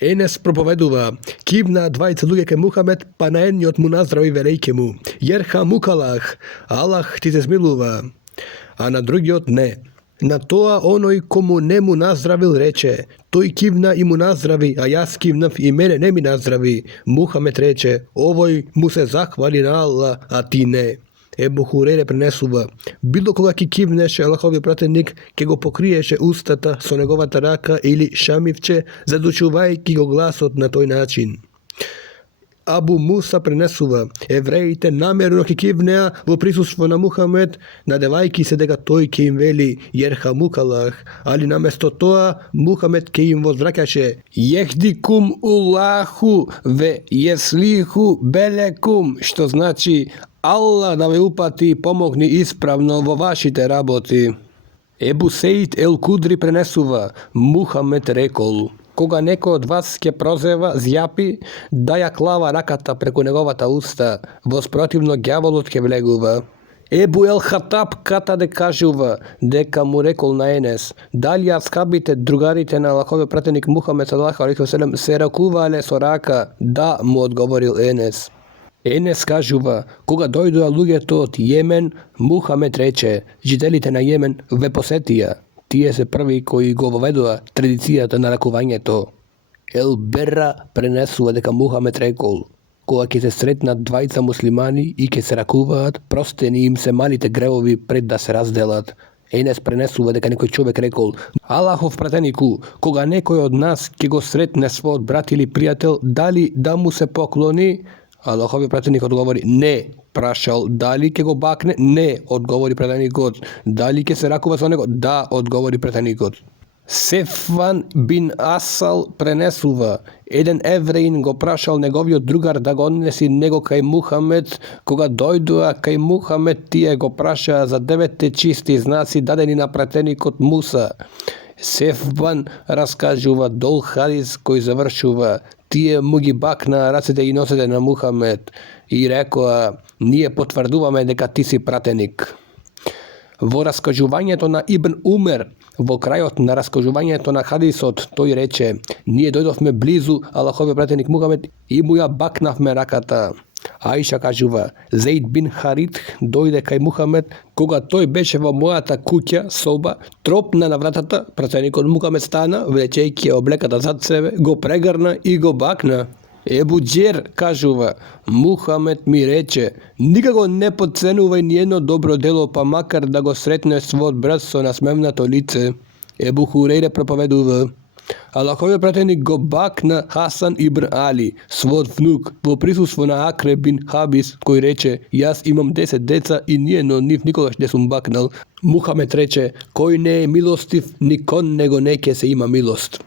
Enes propovedува, kivna dvajica ľudia ke Muhamed, pa na jedni od mu nazdravi velejkemu. Jerha mukalach, Allah ti se smilува, a na drugi od ne. Na toa onoj komu ne mu nazdravil reče, toj kivna i mu nazdravi, a ja skivnav i mene ne mi nazdravi. Muhamed reče, ovoj mu se zahvali na Allah, a ti ne. Ebu Hurere prenesuva, bilo koga ki kivneše Allahovi pratenik, ke go pokriješe ustata so negovata raka ili šamivče, zadučuvajki go glasot na toj način. Abu Musa prenesuva, evrejite namjerno ki kivnea vo prisustvo na Muhamed, nadevajki se dega toj ke im veli jerha mukalah, ali namesto toa Muhamed ke im vozvrakaše, jehdikum Allahu ve jeslihu belekum, što znači Allah da me upati i pomogni ispravno vo vašite raboti. Ebu Sejid el Kudri prenesuva, Muhamed rekol, koga neko od vas ke prozeva, zjapi, daja klava rakata preko negovata usta, vosprotivno gjavolot ke vleguva. Ebu el Hatab katade kažuva, deka mu rekol na Enes, dalje ashabite drugarite na Allahove pratenik Muhamed sallallahu alaihi wasallam se rakuvale soraka, da mu odgovoril Enes. Enes kažuva, koga dojdu ľudia to od Jemen, Muhamed reče, žitelite na Jemen ve posetija. Tije se prvi koji go vovedua tradicijata na rakovanje to. El Berra prenesuva deka Muhamed rekol, koga ke se sretna dvajica muslimani i ke se rakuvat, prosteni im se malite grevovi pred da se razdelat. Enes prenesuva deka nekoj čovjek rekol, Allahov prateniku, koga nekoj od nas ke go sretne svoj brat ili prijatelj, dali da mu se pokloni, Allahovi pratenik odgovori, ne. Prašal, da li ke go bakne? Ne, odgovori pratenik god. Da li ke se rakuva sa onego? Da, odgovori pratenik god. Sefvan bin Asal prenesuva, jedan evrejin go prašal negovio drugar da go odnesi nego kaj Muhamed, koga dojdua kaj Muhamed tije go praša za 9 čisti znaci dadeni na pratenik od Musa. Sefvan raskažuva dol hadis koji završuva, tije mugi bakna racete i nosete na Muhamed i rekao, nije potvrduvame deka ti si pratenik. Vo raskažuvanje to na Ibn Umer, vo krajot na raskažuvanje to na hadisot, to i reče, nije dojdov me blizu Allahovi pratenik Muhamed i mu ja baknav me rakata. Aisha kažuva, Zaid bin Harith dojde kaj Muhamed, koga toj beše vo mojata kuća, soba, tropna na vratata, pratenik od Muhamed stana, vlečejki oblekata zad sebe, go pregarna i go bakna. Ebu Džer kažuva, Muhamed mi reče, nikako ne podcenuvaj nijedno dobro delo, pa makar da go sretne svod bratstvo na smevnato lice. Ebu Hureyre propoveduva, Allahovi pratenik go bakna Hasan ibn Ali, svod vnuk, vo prisustvo na Akre bin Habis, koji reče, jas imam 10 deca i nijedno niv nikoga što sam baknal. Muhamed reče, koji ne je milostiv, nikon nego neke se ima milost.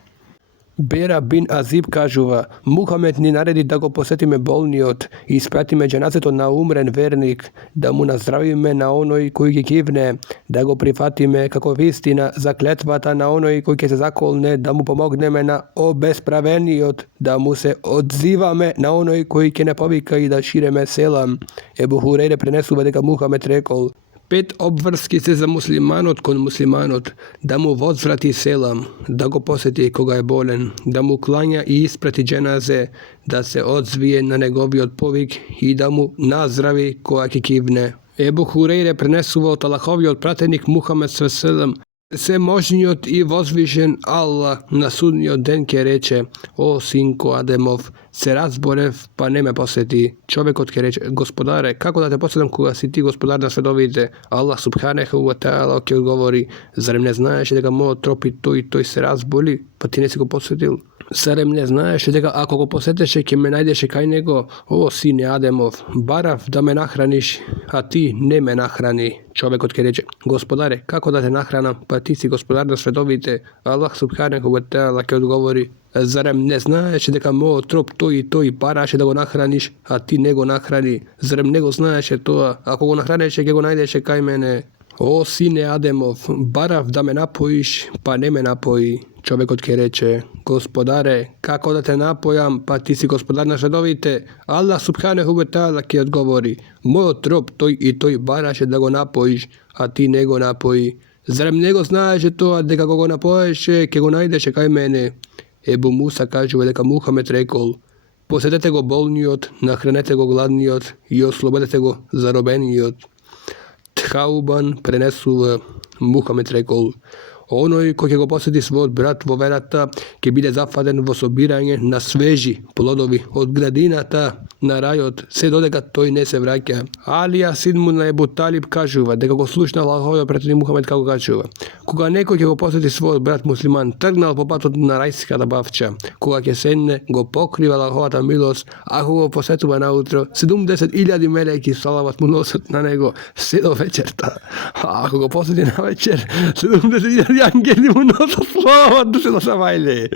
Bera bin Azib kažuva, Muhamed ni naredi da go posetime bolniot i isprati me dženazeto na umren vernik, da mu nazdravime na onoj koji ke kivne, da go prifatime kako istina zakletvata na onoj koji ke se zakolne, da mu pomogneme na obespraveniot, da mu se odzivame na onoj koji ke ne povika i da šireme selam. Ebu Hureyre prenesuva deka Muhamed rekol, 5 obvrski se za muslimanot kon muslimanot, da mu vozvrati selam, da go posjeti koga je bolen, da mu klanja i isprati dženaze, da se odzvije na njegovi odpovik i da mu nazdravi koja ki kivne. Ebu Hureyre prenesuva od Allahovi od pratenik Muhamed s.a.v. se možnjot i vozvišen Allah na sudnji den ke reče, o sinko Ademov, se razborev pa ne me posjeti. Čovjek od ke reče, gospodare, kako da te posjetim koga si ti gospodar na svedovite? Allah subhanahu wa ta'ala ke odgovori, zar ne znaš da ga mo tropi to i to se razboli, pa ti nesi go posjetil? Zarem ne znaš da ga ako go posjeteše ke me najdeše kaj nego, o sine Ademov, barav da me nahraniš, a ti ne me nahrani. Čovjek od ke reče, gospodare, kako da te nahranam, pa ti si gospodar na svedovite? Allah subhanahu wa ta'ala ke odgovori, zarem ne znaš da ga mo trop to i paraše da go nahraniš, a ti nego nahrani? Zarem nego znaš to, ako go nahraneše ke go najdeše kaj mene? O sine Ademov, barav da me napojiš, pa ne me napoji. Čovjek od ke reče, gospodare, kako da te napojam, pa ti si gospodar na svedovite? Allah subhanahu wa ta'ala ke odgovori, moj trop toj i toj baraše da go napojiš, a ti nego napoji. Zarem nego znaš to, a da kako go napoješe, ke go najdeše kaj mene? Ebu Musa kažu дека Мухамед рекол: посетете го болниот, нахранете го гладниот и ослободете го заробениот. Тхаубан пренесува: Мухамед рекол: оној кој ќе го посети својот брат во верата ќе биде зафатен во собирање на свежи плодови од градината на рајот, се додека тој не се враќа. Алија син му на Ебу Талиб кажува дека го слушна Аллаховиот пратеник Мухамед како кажува: кога некој ќе го посети својот брат муслиман тргнал по патот на рајската бавча, кога ќе седне го покрива Аллаховата милост, ако го посетува наутро 70,000 мелеки салават му носат на него се до вечерта. А ако го посети на вечер 70,000 ангели му носат салават до се до сабајле.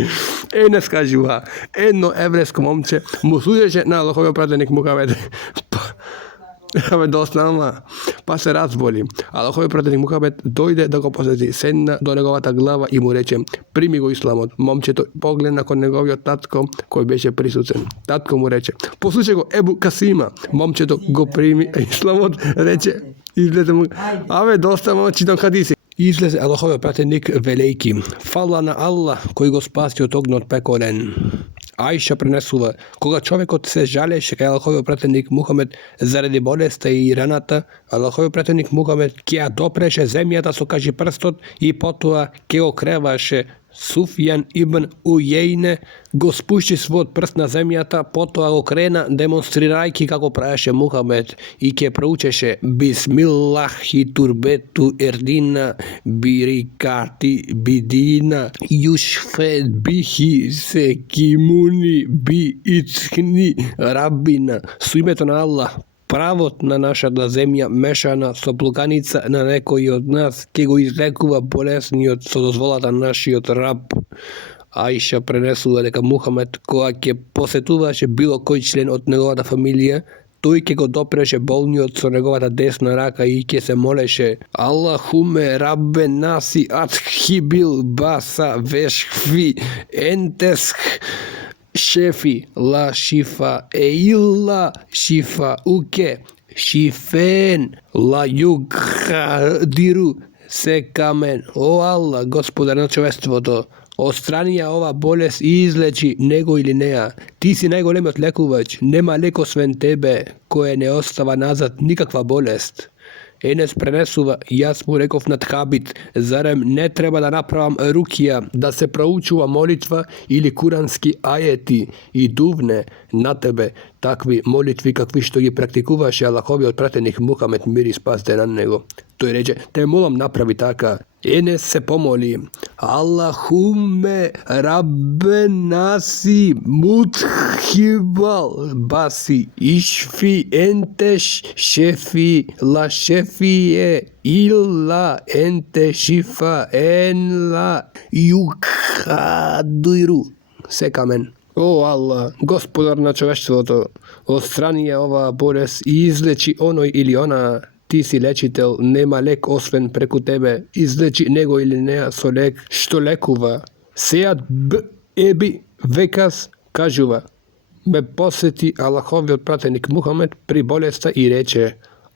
Енес кажува: едно еврејско момче му служеше на Аллаховиот пратеник Мухамед. Па се разболи. Аллаховиот пратеник Мухамед дојде да го посети, седна до неговата глава и му рече: прими го исламот. Момчето погледна кон неговиот татко кој беше присутен. Татко му рече: послушај го Ебу Касима. Момчето го прими исламот, рече: излезе му: доста ма читам хадиси. Излезе Аллаховиот пратеник велејки: фала на Аллах кој го спаси од огнот пекорен. Ајша пренесува: кога човекот се жалеше кај Аллаховиот пратеник Мухамед заради болеста и раната, Аллаховиот пратеник Мухамед ќе ја допреше земјата со кажипрстот и потоа ќе го креваше. Суфјан ибн Ујејне го спушти својот прст на земјата, потоа го крена демонстрирајќи како правеше Мухамед и ќе проучеше: бисмиллахи турбету ердина бирикати бидина юшфед бихи секимуни би ицхни рабина. Со името на Аллах, правот на нашата земја мешана со плуканица на некој од нас ќе го излекува болесниот со дозволата на нашиот раб. Ајша пренесува дека Мухамед кога ќе посетуваше било кој член од неговата фамилија, тој ќе го допреше болниот со неговата десна рака и ќе се молеше: Аллахуме раббе наси атхибил баса вешхви ентесх шефи ла шифа илла шифа уке шифен ла югдиру секамен. О Аллах, Господар на човеството, отстрани ја ова болест и излечи него или неа. Ти си најголемиот лекувач, нема лек освен тебе, кој не остава назад никаква болест. Енес пренесува: јас му реков на Тхабит: зарем не треба да направам рукија, да се проучува молитва или курански ајети и дувне на тебе такви молитви какви што ги практикуваше Аллаховиот пратеник Мухамед, мир и спас да на него. Тој рече: те молам направи така. Енес се помоли: Аллахуме раббе наси мутхибал баси ишфи ентеш шефи ла шефие илла енте шифа ен ла югдиру секамен. О Аллах, Господар на човештвото, отстрани ја ова болест и излечи оној или она. Ти си лечител, нема лек освен преку тебе. Излечи него или неа со лек што лекува. Сејад б еби векас кажува: ме посети Аллаховиот пратеник Мухамед при болеста и рече: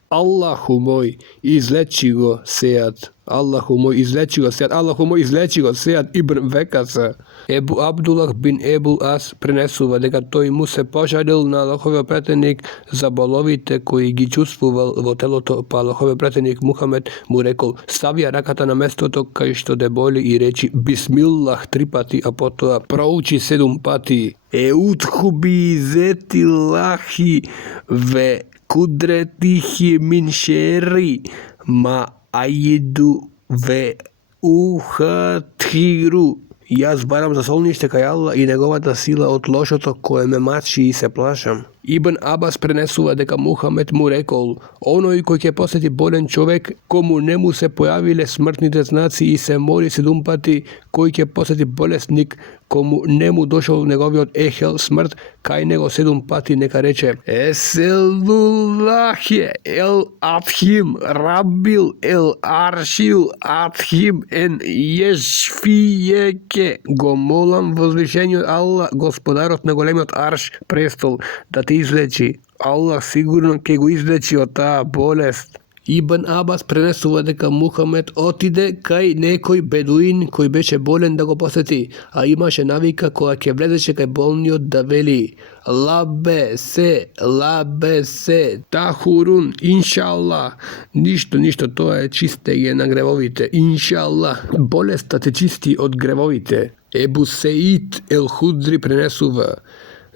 Аллаху мој, излечи го Сејад. Аллаху мој, излечи го Сејад. Аллаху мој, излечи го Сејад ибн Векаса. Ебу Абдулах бин Ебул Ас пренесува дека тој му се пожалил на Аллаховиот пратеник за боловите кои ги чувствувал во телото, па Аллаховиот пратеник Мухамед му рекол: ставија раката на местото кај што те боли и речи бисмиллах 3 пати, а потоа проучи 7 пати: еутху би зети лахи ве кудретихи мин шери ма ајиду ве ухатхиру. Јас барам за солниште кај Аллах и неговата сила од лошото кое ме мачи и се плашам. Ибн Абас пренесува дека Мухамед му рекол: оној кој ќе посети болен човек, кому не му се појавиле смртните знаци и се мори 7 пати, кој ќе посети болесник, кому не му дошол неговиот ехел смрт, кај него 7 пати нека рече: Еселуллахе ел атхим рабил ел аршил атхим ен ешфиеке. Го молам возвишениот Аллах, Господарот на големиот арш престол, да те излечи. Аллах сигурно ќе го излечи од таа болест. Ibn Abbas пренесува дека Мухамед отиде кај некој бедуин кој беше болен да го посети, а имаше навика кога ќе влезеше кај болниот да вели лабе се, тахурун, иншалла. Ништо, тоа е чистење на гревовите. Иншалла, болеста те чисти од гревовите. Ебу Сеид ел Худри пренесува.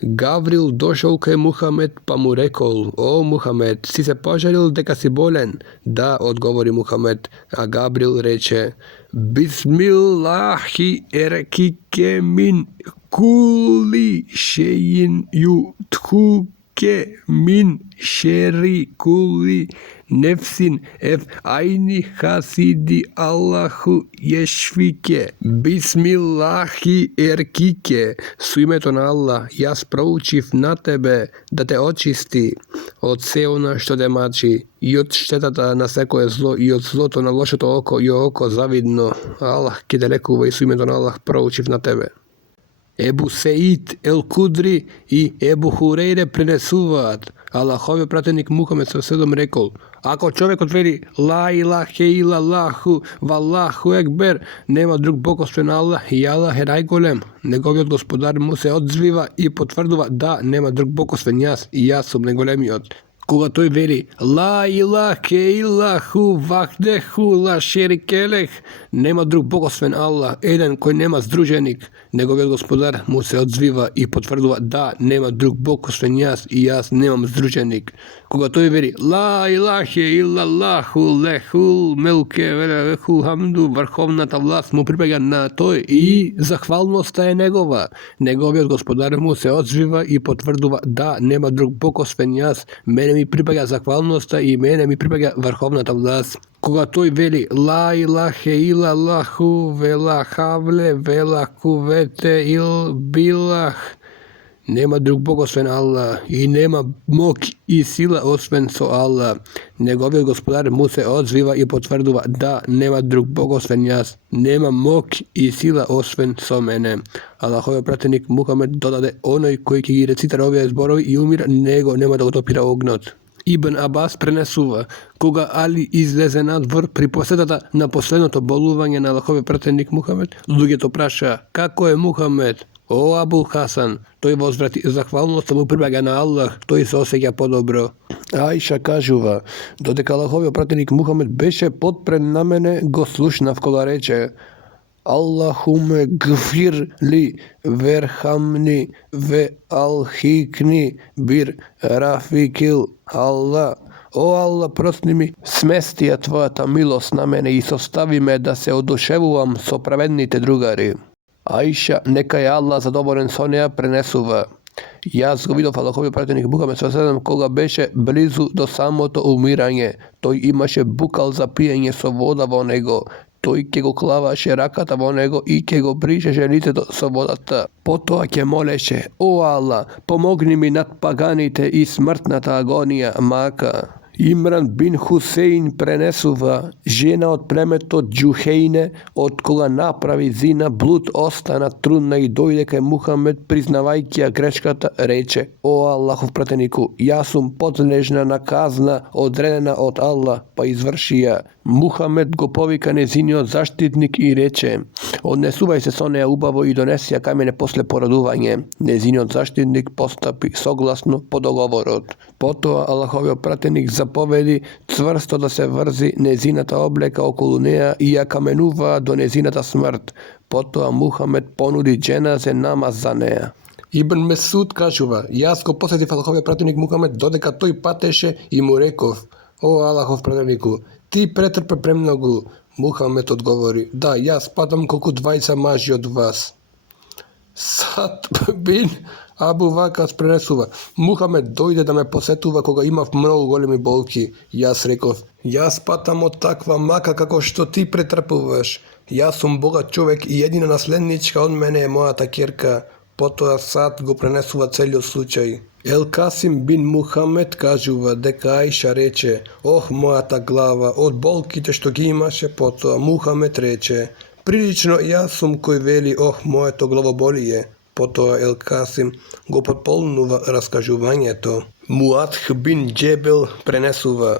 Гаврил дошол кај Мухамед па му рекол: О Мухамед, си се пожалил дека си болен? Да, одговори Мухамед, а Гаврил рече: Бисмиллахи еркике мин кули шеин ютхуке мин шери кули нефсин еф айни хасиди Аллаху ешфике. Бисмиллахи еркике, со името на Аллах, јас проучив на тебе да те очисти од се она што те мачи и од штетата на секое зло и од злото на лошото око и око завидно. Аллах ќе те лекува и со името на Аллах проучив на тебе. Ебу Сеид ел Кудри и Ебу Хурейре пренесуваат. Аллаховиот пратеник Мухамед ﷺ рекол: Ако човекот вели ла илахе илаллаху валлаху екбер, нема друг Бог освен Аллах и Аллах е најголем, неговиот господар му се одзвива и потврдува: Да, нема друг Бог освен јас и јас сум најголемиот. Кога тој вели ла илахе илаху вахдеху ла шерикелех, нема друг Бог освен Аллах, еден кој нема здруженик, неговиот господар му се одзвива и потврдува: Да, нема друг Бог освен јас и јас немам здруженик. Кога тој вели ла илахе илаллаху лехул мелке велехул хамду, врховната власт му припаѓа на тој и захвалноста е негова, неговиот господар му се одзвива и потврдува: Да, нема друг Бог освен јас, мене ми припаѓа захвалноста и мене ми припаѓа врховната власт. Кога тој вели ла илахе илаллаху вела хавле вела кувете ил билах, нема друг Бог освен Аллах и нема мок и сила освен со Аллах, неговиот господар му се одзвива и потврдува: Да, нема друг Бог освен јас, нема мок и сила освен со мене. Аллаховиот пратеник Мухамед додаде: Оној кој ќе ги рецитира овие зборови и умира, него нема да го топира огнот. Ибн Абас пренесува: Кога Али излезе надвор при посетата на последното болување на Аллаховиот пратеник Мухамед, луѓето праша: Како е Мухамед? О Абул Хасан, тој возврати: Захвалноста му прибаѓа на Аллах, тој се осеќа подобро. Аиша кажува: Додека Аллаховиот пратеник Мухамед беше подпрен на мене, го слушнав кога рече: Аллахуме гфир ли верхамни ве алхикни бир рафикил Аллах. О Аллах, прости ми, смести ја твојата милост на мене и состави ме да се одушевувам со праведните другари. Аиша, нека е Аллах задоволен со неја, пренесува: Јас го видов Аллаховиот пратеник Мухамед ﷺ кога беше близу до самото умирање. Тој имаше букал за пиење со вода во него. Тој ќе го клаваше раката во него и ќе го бришеше лицето со водата. Потоа ќе молеше: О Аллах, помогни ми над паганите и смртната агонија мака. Имран бин Хусейн пренесува: Жена од племето Џухејне, од кога направи зина, блуд остана трудна и дојде кај Мухамед, признавајќи ја грешката, рече: О Аллахов пратенику, јас сум подлежна на казна одредена од Аллах, па изврши ја. Мухамед го повика незиниот заштитник и рече: Однесувај се со неја убаво и донеси ја кај мене после породување. Незиниот заштитник постапи согласно по договорот. Потоа Аллаховиот пратеник заповеди цврсто да се врзи незината облека околу неја и ја каменува до незината смрт. Потоа Мухамед понуди џеназе намаз за неја. Ибн Месуд кажува: Јас го посетив Аллаховиот пратеник Мухамед додека тој патеше и му реков: О Аллахов пратенику, ти претрпе премногу. Мухамед одговори: Да, јас патам колку двајца мажи од вас. Сад бин Абу Вакас пренесува: Мухамед дојде да ме посетува кога имав многу големи болки. Јас реков: Јас патам од таква мака како што ти претрпуваш. Јас сум богат човек и едина наследничка од мене е мојата ќерка. Потоа Сад го пренесува целиот случај. Ел Касим бин Мухамед кажува дека Аиша рече: Ох, мојата глава, од болките што ги имаше. Потоа Мухамед рече: Прилично јас сум кој вели: Ох, моето главоболие. Потоа Ел Касим го потполнува раскажувањето. Муадх бин Џебел пренесува: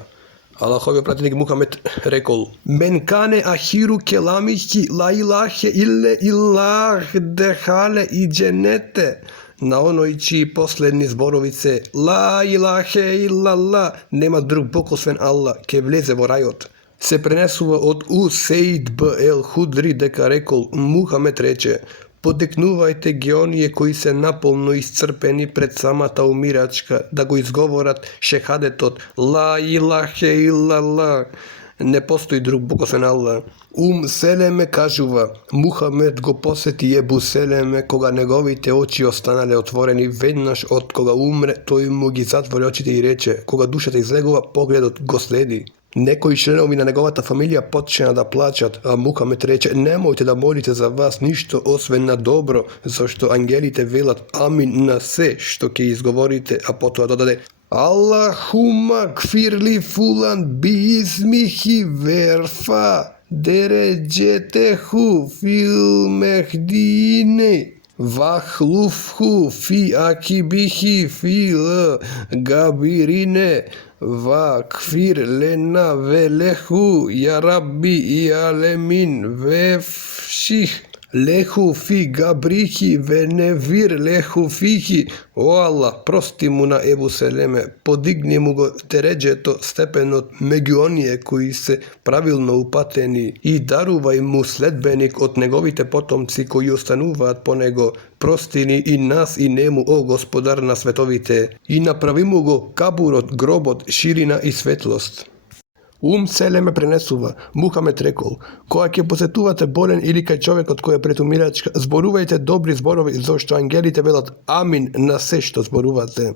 Allahovi pratjenik Muhammed rekol: Men kane ahiru kelamihi la ilahe ille illah dehale i dženete. Na onoj čiji posljednji zborovice la ilahe illallah, nema drug bog osven Allah, ke vleze vo rajot. Se prenesuva od Useid b. el Hudri deka rekol: Muhammed reče: Podeknuvajte geonije koji se napolno iscrpeni pred sama ta umiračka, da go izgovorat šehadetot la ilahe illallah, ne postoji drug bog osven Allah. Seleme kažuva: Muhammed go poseti Ebu Seleme, koga njegovite oči ostanale otvoreni, vednaš od koga umre, to im mu gi zatvore očite i reče: Koga dušete iz legova, pogledot go sledi. Nekoj členovi na njegovata familija počne da plaćat, a Muhammed reče: Nemojte da molite za vas ništo osven na dobro, zašto angelite velat amin na sve što ke izgovorite, a potom dodade: Allahumma gfirli fulan bi izmihi verfa deređetehu fil mehdine vahlufhu fi akibihi fil gabirine vakfir lena velehu ja rabbi i alemin vefših lehu fi gabrihi venevir lehu fihi. O Allah, prosti mu na Ebu Seleme, podigni mu go teređeto stepeno među onije koji se pravilno upateni i daruvaj mu sledbenik od njegovite potomci koji ostanuvat po nego, prostini i nas i nemu, o gospodar na svetovite, i napravi mu go kaburot, grobot, širina i svetlost. Seleme prenesuva: Muhammed rekol: Koja ke posetuvate bolen ili kaj čovjek od koje pretumiračka, zboruvajte dobri zborovi, zašto angelite velat amin na sve što zboruvate.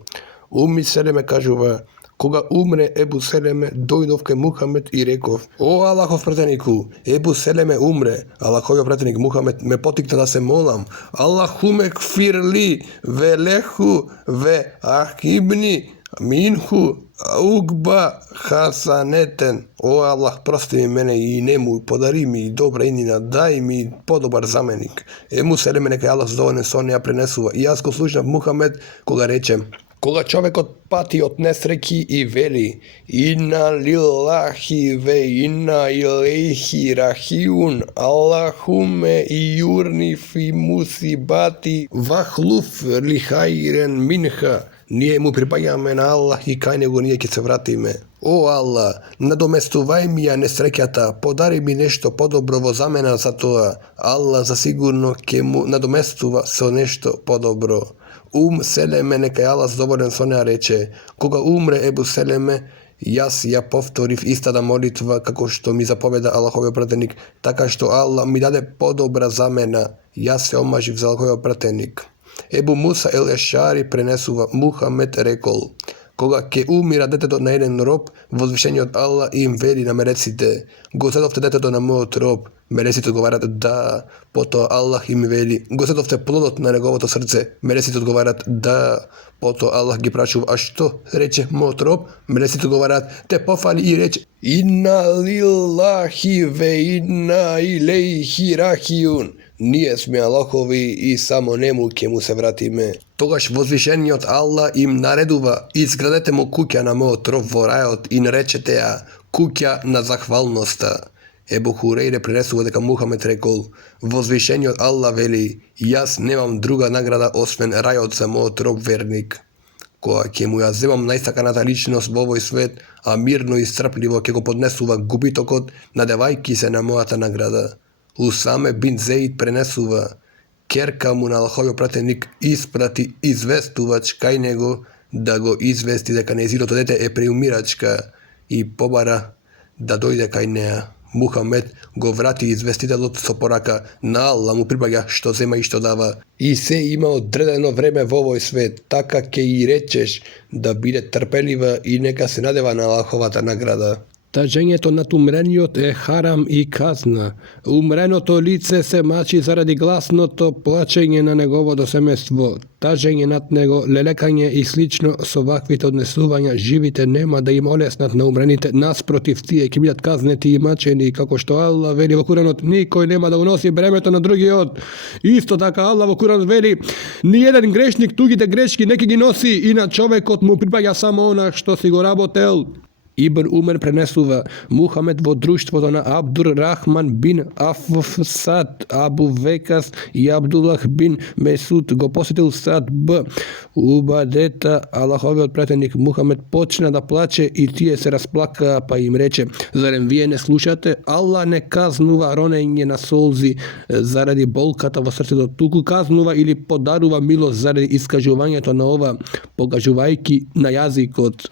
Seleme kažuva: Koga umre Ebu Seleme, dojdovke Muhammed i rekov: O Allahov prateniku, Ebu Seleme umre. Allahov pratjenik Muhammed me potikne da se molam: Allahume gfirli ve lehu ve ahibni minhu ugba hasaneten. O Allah, prosti mi mene i nemu, podari mi dobra inina, daj mi podobar zamenik. Ebu Seleme neka Allah zadovoljen sonja prenesuva i jasko služnav Muhammed, koga rečem: Koga čovjek pati od nesreki i veli: Inna lillahi ve inna ilaihi rahiun, Allahume i jurni fi musibati vahluf li hajren minha. Nije mu pripajame na Allah i kaj nego nije ke se vrati me. O Allah, nadomestuvaj mi ja nesrekjata, podari mi nešto podobrovo za mena za toa. Allah zasigurno ke mu nadomestuva se nešto podobro. Seleme neka je Allah zadovoljen sonja reče: Koga umre Ebu Seleme, ja povtoriv istada molitva kako što mi zapoveda Allahov pratjenik, taka što Allah mi dade podobra za mena, ja se omaživ za Allahov pratjenik. Ebu Musa el-Ešari prenesuva: Muhammed rekol: Koga ke umira deteto na jedan rob, vozvišenje od Allah im veli na me recite: Gozedovte deteto na moj rob, me recite odgovarat da. Poto Allah im veli: Gozedovte plodot na njegovoto srce, me recite odgovarat da. Poto Allah gi prašuv: A što reče moj rob, me recite odgovarat, te pofali i reče: Inna lillahi ve inna ilaihi rahiun. Nije sme Allahovi i samo nemu ke mu se vratime. Togaš vozvišenje od Allah im nareduva: Izgradete mu kukja na moj trov vorajot i narečete ja kukja na zahvalnosta. Ebu Hureyre prenesuva deka Muhammed rekol: Vozvišenje od Allah veli: Jas nemam druga nagrada osven rajot za moj trov vernik. Koja ke mu ja zemam najstakanata ličnost v ovoj svet, a mirno i strpljivo ke go podnesuva gubitokot, nadevajki se na moja ta nagrada. Usame bin Zeid prenesuva: Kerka mu na Allahov pratjenik isprati izvestuvač kaj nego, da go izvesti deka nezilo to dete preumiračka i pobara da dojde kaj neja. Muhammed go vrati izvestitelj od soporaka, na Allah mu pripaja što zema i što dava. I se ima odredeno vreme v ovoj svet, taka ke i rečeš da bide trpeliva i neka se nadeva na Allahova ta nagrada. Taženje nad umrenjot je haram i kazna. Umreno to lice se mači zaradi glasno to plaćenje na njegovo dosemestvo. Taženje nad nego lelekanje i slično s ovakvit odnesuvanja živite nema da im olesnat na umrenite nasprotiv tije ki bidat kazneti i mačeni, kako što Allah veli u Kuranot: Nikoj nema da unosi bremeto na drugi od. Isto tako Allah u Kuranot veli: Nijedan grešnik tugite greški neki gi nosi i na čovekot mu pripaja samo ona što si go rabotel. Ibn Umar prenесува Мухамед во друштвото на Абдур Рахман бин Афсад, Абу Векас и Абдуллах бин Месуд го посетил Сад Б. Убадета, Аллаховиот пратеник Мухамед почна да плаче и тие се расплакаа, па им рече: зарем вие не слушате? Аллах не казнува ронење на солзи заради болката во срцето, туку казнува или подарува милост заради искажувањето на ова, покажувајќи на јазикот.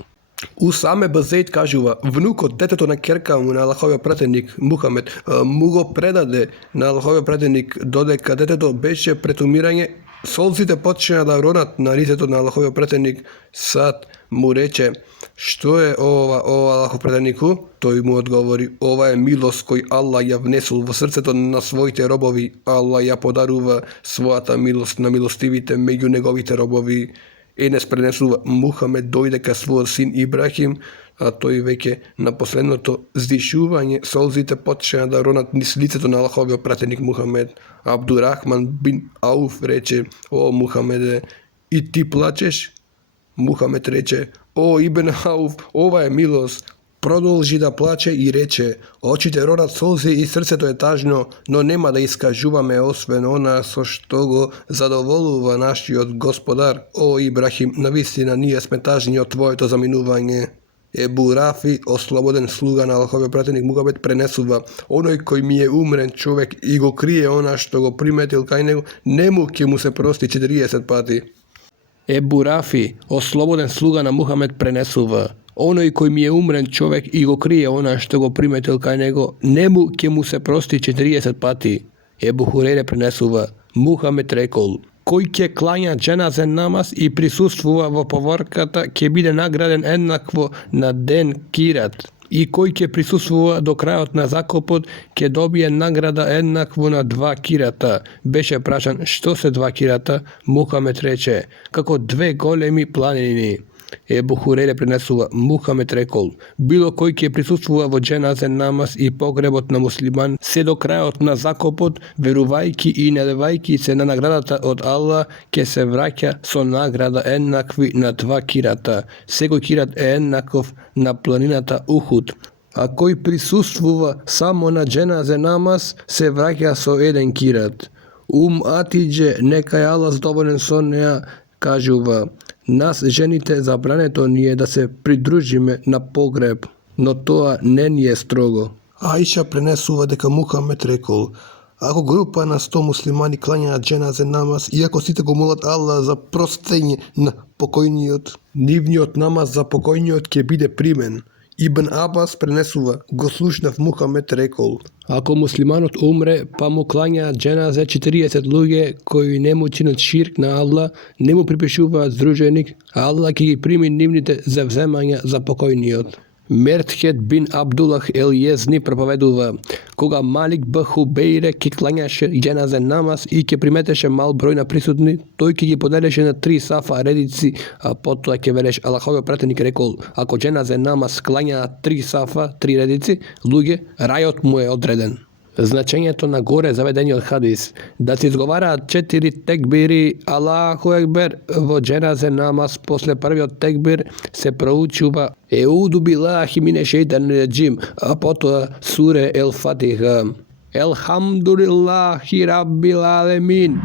Усаме Базейд кажува: внукот, детето на керка му на Аллаховиот пратеник Мухамед, му го предаде на Аллаховиот пратеник, додека детето беше пред умирање, солзите почна да ронат на лицето на Аллаховиот пратеник. Сад му рече: што е ова, о Аллахов пратенику? Тој му одговори: ова е милост кој Аллах ја внесул во срцето на своите робови. Аллах ја подарува својата милост на милостивите меѓу неговите робови. Енес пренесува: Мухамед дојде ка својот син Ибрахим, а тој веќе на последното здишување солзите почна да ронат низ лицето на Аллаховиот пратеник Мухамед. Абдурахман бин Ауф рече: о Мухамеде, и ти плачеш? Мухамед рече: о Ибн Ауф, ова е милост. Продолжи да плаче и рече: очите ронат солзи и срцето е тажно, но нема да искажуваме освен она со што го задоволува нашиот Господар. О Ибрахим, навистина ние сме тажни од твоето заминување. Ебу Рафи, ослободен слуга на Аллаховиот пратеник Мухамед, пренесува: оној кој ми е умрен човек и го крие она што го приметил кај него, нему ќе му се прости 40 пати. Ебу Рафи, ослободен слуга на Мухамед, пренесува: оној кој ми е умрен човек и го крие она што го приметил кај него, нему ќе му се прости 40 пати. Ебу Хурейре пренесува: Мухамед рекол: кој ќе клања џеназен намаз и присуствува во поворката ќе биде награден еднакво на ден Кират. И кој ќе присуствува до крајот на закопот ќе добие награда еднакво на 2 кирата. Беше прашан: што се 2 кирата? Мухамед рече: како 2 големи планини. Ебу Хурейре пренесува: Мухамед рекол: било кој ќе присуствува во џеназен намаз и погребот на муслиман се до крајот на закопот, верувајќи и надевајќи се на наградата од Аллах, ќе се враќа со награда еднакви на 2 кирата. Секој кират е еднаков на планината Ухуд. А кој присуствува само на џеназен намаз се враќа со 1 кират. Атидже, нека е Аллах задоволен со неа, кажува: нас жените забрането ни е да се придружиме на погреб, но тоа не ни е строго. Аиша пренесува дека Мухамед рекол: ако група на 100 муслимани клањаат џеназен намаз, иако сите го молат Аллах за простење на покојниот, нивниот намаз за покојниот ќе биде примен. Ибн Абас пренесува: го слушнав Мухамед рекол: ако муслиманот умре, па му клањаат џеназе 40 луѓе кои не му чинат ширк на Аллах, не му припишуваат здруженик, а Аллах ќе ги прими нивните завземања за покојниот. Мертхет бин Абдуллах ел Језни проповедува: кога Малик б Хубейре ќе клањаше џеназен намаз и ќе приметеше мал број на присутни, тој ќе ги поделеше на 3 сафа редици, а потоа ќе велеш: Аллаховиот пратеник рекол: ако џеназен намаз клањаат 3 сафа, 3 редици луѓе, рајот му е одреден. Значењето на горе заведениот хадис: да се изговараат 4 текбири Аллаху екбер во џеназен намаз, после првиот текбир се проучува Еуду билахи мине шејтан реджим, а потоа суре Ел Фатиха. Елхамдулиллахи раббил алемин,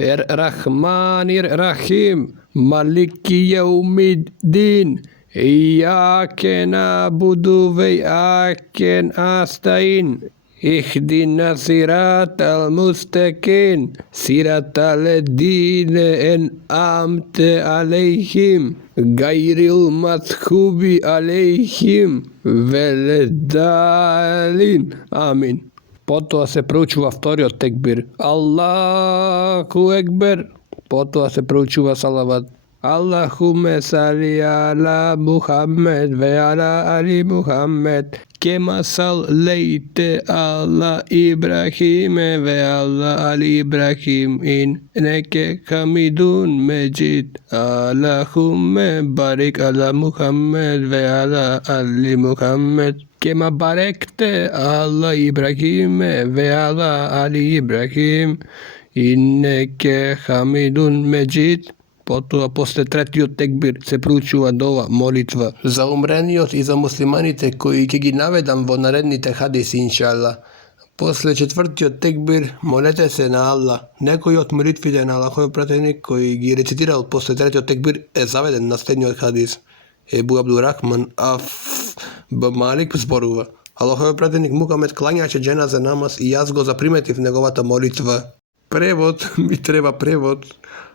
Рахманир Рахим, Малики јаумиддин, Ијаке набуду ве ијаке настаин, Ихдина сиратал мустакин, сиратал ледине ен амте алейхим, гайрил матхуби алейхим, веледалин. Амин. Потоа се проучува вториот текбир, Аллаху екбер. Потоа се проучува салават, Аллахуме сали ала Мухаммед ве ала али Мухаммед, кема саллейте ала Ибрахиме ве ала али Ибрахим иннеке хамидун меджид. Аллахуме барик ала Мухаммед ве ала али Мухаммед, кема баректе ала Ибрахиме ве ала али Ибрахим иннеке хамидун меджид. Potom posle tretиот текбир се проучува дова, молитва. За умрениот и за муслиманите кои ќе ги наведам во наредните хадиси, иншалла. После четвртиот текбир, молете се на Аллах. Некој од молитвите на Аллаховиот пратеник кој ги рецитирал после третиот текбир е заведен на следниот хадис. Ебу Абдурахман Малик зборува: Аллаховиот пратеник Мухамед клањаше џеназе намаз и јас го заприметив неговата молитва. Превод, ми треба превод.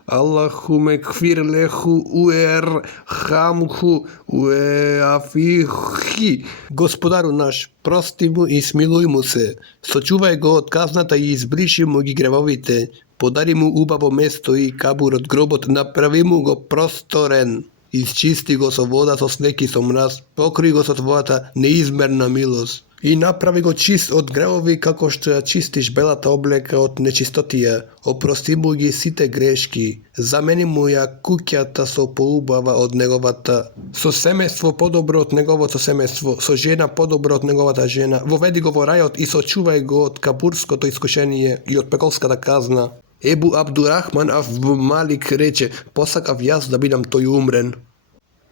Аллахуме кфир леху уерхамху уеафихи. Господару наш, прости му и смилуј му се. Сочувај го од казната и избриши му ги гревовите. Подари му убаво место и кабур од гробот, направи му го просторен. Изчисти го со вода, со снег и со мраз, покри го со твојата неизмерна милост. И направи го чист од гревови како што ја чистиш белата облека од нечистотија. Опрости му ги сите грешки. Замени му ја куќата со поубава од неговата, со семејство подобро од неговото семејство, со жена подобро од неговата жена. Воведи го во рајот и сочувај го од кабурското искушение и од пеколската казна. Ебу Абдурахман Малик рече: посакав јас да бидам тој умрен.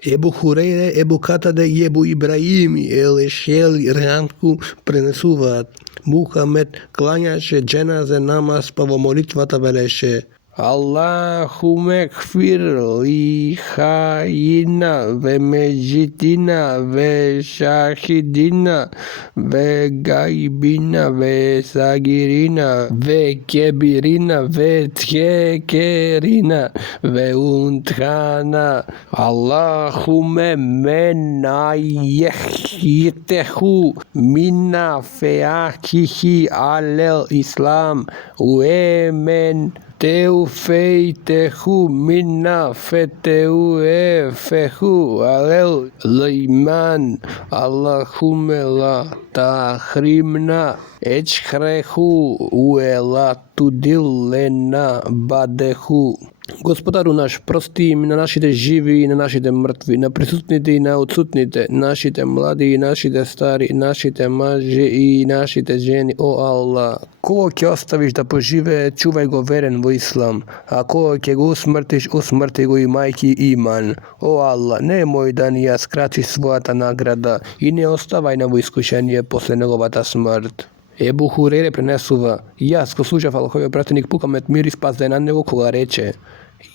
Ебу Хурейре, Ебу Катаде и Ебу Ибраим Елешели Ранку пренесуваат: Мухамед клањаше џеназе намаз, па во молитвата велеше: Аллахуме кфир ли хајина ве меджитина ве шахидина ве гајбина ве сагирина ве кебирина ве тхекерина ве унтхана. Аллахуме менајехитеху мина феахихи алел ислам уемен Теуфейтеху минна фетеуефеху алел лейман. Аллахуме ла тахримна ечхреху уела тудиллена бадеху. Господару наш, прости им на нашите живи и на нашите мртви, на присутните и на отсутните, нашите млади и нашите стари, нашите мажи и нашите жени, о Аллах. Кого ќе оставиш да поживее, чувај го верен во ислам, а кого ќе го усмртиш, усмрти го и мајки иман. О Аллах, немој да ни ја скратиш својата награда и не оставај на во искушение после неговата смрт. Ебу Хурейре пренесува: јас го слушав Аллаховиот пратеник Мухамед мир и спас да е на него, кога рече: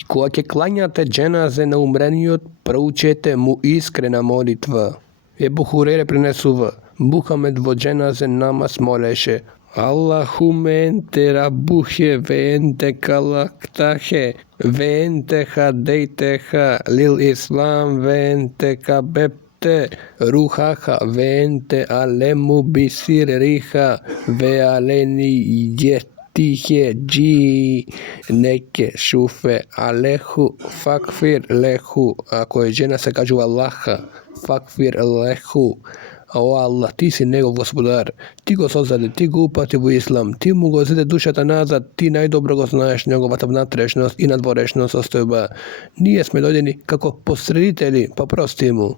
кога ќе клањате џеназе на умрениот, проучете му искрена молитва. Ебу Хурейре пренесува: Мухамед во џеназе намаз молеше: Аллахуме енте рабухе ве енте калактахе ве енте хадейтеха лил ислам ве енте кабебте рухаха ве енте алему бисир риха ве алени тихе джи неке шуфе алеху факфир леху. Ако е жена се кажува Аллаха, факфир леху. О Аллах, ти си негов господар, ти го создаде, ти го упати во ислам, ти му го зеде душата назад, ти најдобро го знаеш неговата внатрешност и надворешност состојба. Ние сме дојдени како посредители, па прости му.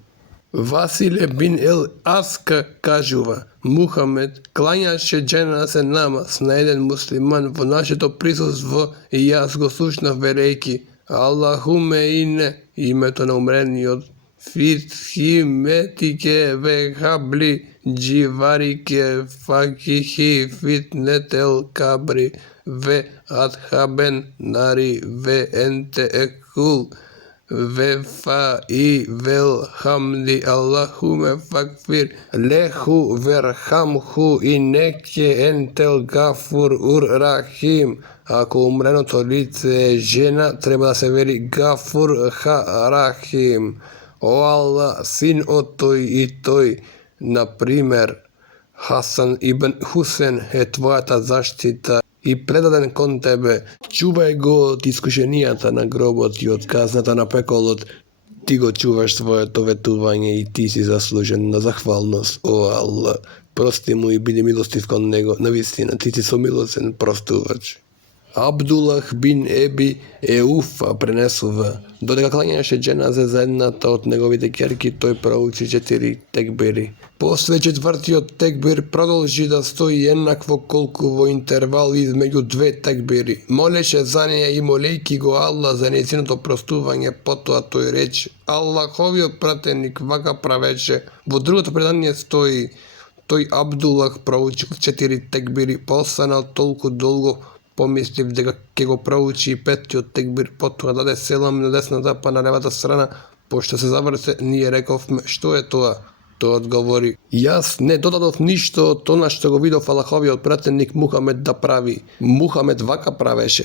Василе бин ел Аска кажува: Мухамед клањаше џеназе намаз на еден муслиман во нашето присуство и јас го слушнав велејки: Аллахуме ине, името на умрениот, фитхиметике ве хабли дживарике факихи фитнетел кабри ве адхабен нари ве енте екул ве фа и вел хамди. Аллахуме факфир леху верхамху и неке ентел гафур ур рахим. Ако умреното лице е жена, треба да се вели гафур ха рахим. О Аллах, син од тој и тој, например, Хасан ибн Хусен е твојата заштита и предаден кон тебе. Чувај го од искушенијата на гробот и од казната на пеколот. Ти го чуваш своето ветување и ти си заслужен на захвалност, о Аллах. Прости му и биди милостив кон него, навистина, ти си сомилосен простувач. Abdullah bin Ebi Eufa prenesl dodeka klanjaše dženaze za jednata od njegovite kjerki, to je prouči 4 tekbiri. Posle četvrtiot tekbir продолжи da stoji jednakvo koliko interval između dve tekbiri. Moleše za nje i molejki go Allah za njezino prostuvanje, potom to je reč Allahovio pratenik vaka praveće. Vo drugo predanje stoji toj Abdullah proučil 4 tekbiri, poslanal toliko dolgo pomisliv da ke go prouči petio tekbir, potom dade selam na desna zapadna levata strana, pošto se zavrse nije rekao što je to. To odgovori, jas ne dodadov ništa od to na što go vidov Allahovio pratenik Muhammed da pravi. Muhammed vaka praveše.